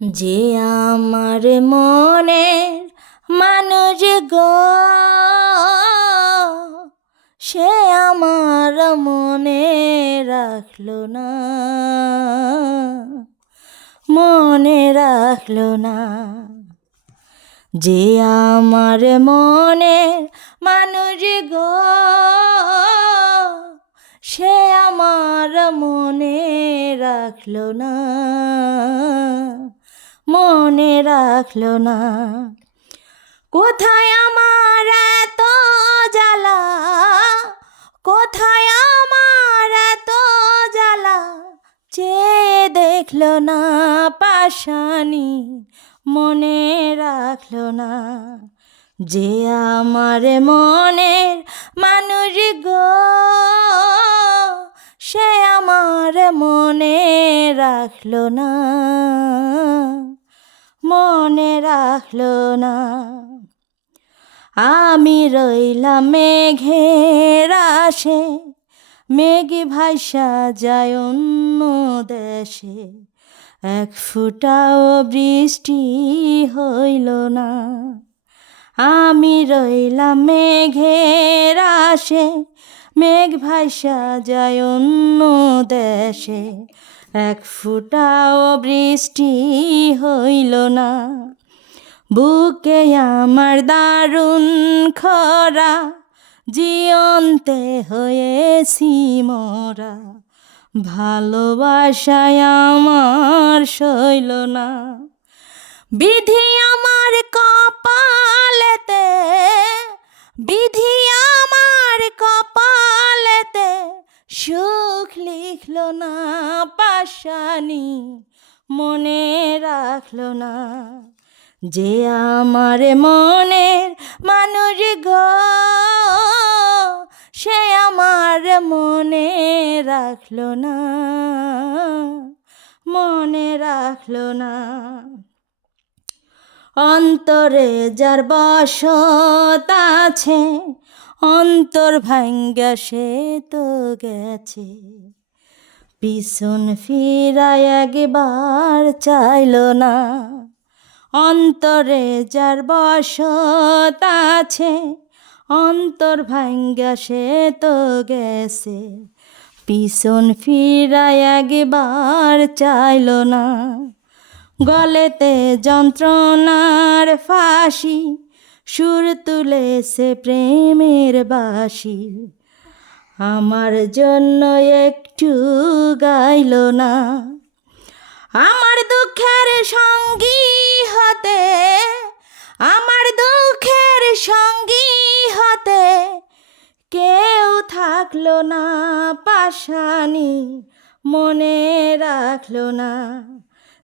যে আমার মনের মানুষ গো, সে আমার মনে রাখলো না, মনে রাখলো না। যে আমার মনের মানুষ গো, সে আমার মনে রাখলো না, মনে রাখলো না। কোথায় আমার এত জ্বালা, কোথায় আমার এত জ্বালা, চেয়ে দেখলো না পাশানি, মনে রাখলো না। যে আমার মনের মানুষ গো, সে আমার মনে রাখলো না, মনে রাখলো না। আমি রইলাম মেঘের আশে, মেঘ ভাইসা যায় অন্য দেশে, এক ফোঁটাও বৃষ্টি হইল না। আমি রইলাম মেঘের আশে, মেঘ ভাইসা যায় অন্য দেশে, এক ফোঁটাও বৃষ্টি হইল না। বুকে আমার দারুণ খরা, জীবন্তে হয়েছি মরা, ভালোবাসায় আমার সইল না। বিধি আমার কপালেতে, বিধি আমার কপালেতে, সুখ লিখলো না পাশানি, মনে রাখলো না। যে আমার মনের মানুষ গো, সে আমার মনে রাখলো না, মনে রাখলো না। অন্তরে যার বসত আছে, অন্তর ভাঙ্গা সে তো গেছে, পিছন ফিরায় একবার চাইল না। অন্তরে যার বসত আছে, অন্তর ভাঙ্গা সে তো গেছে, পিছন ফিরায় একবার চাইল না। গলেতে যন্ত্রণার ফাঁসি, সুর তুলেছে প্রেমের বাঁশি, আমার জন্য একটু গাইল না। আমার দুঃখের সঙ্গী হতে, আমার দুঃখের সঙ্গী হতে, কেউ থাকলো না পাশানি, মনে রাখলো না।